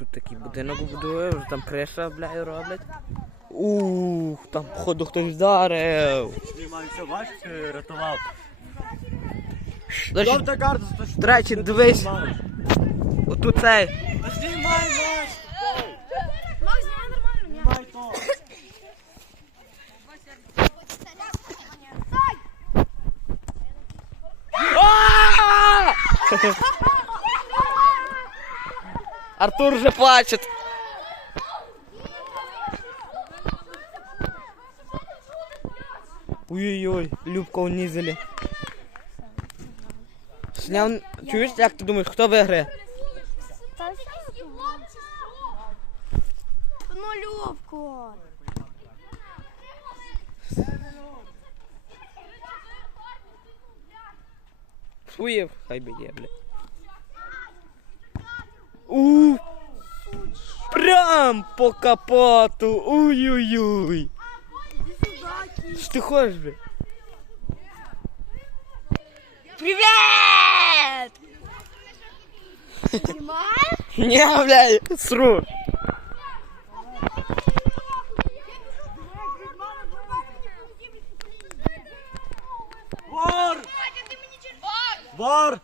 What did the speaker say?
тут такий будинок будує, вже там криша, бля, роблять. Ух, там походу хтось вдарив. Знімай, все, бачиш, е, рятував. До речі, Жовта карта, то що до речі, дивись, отут цей. Та знімай, Маш! Макс, знімай нормально, ні? Знімай то. А! Артур вже плаче. Ой-ой-ой, Любка унизили. Сняв... Чуєш, як ти думаєш, хто виграє? Ну, Любко. Суєв, хай би є, бля. У! Прям по капоту. Ой-ой-ой. Що ти хочеш, бля? Привет! Не, бля, сру. Вор! Вор!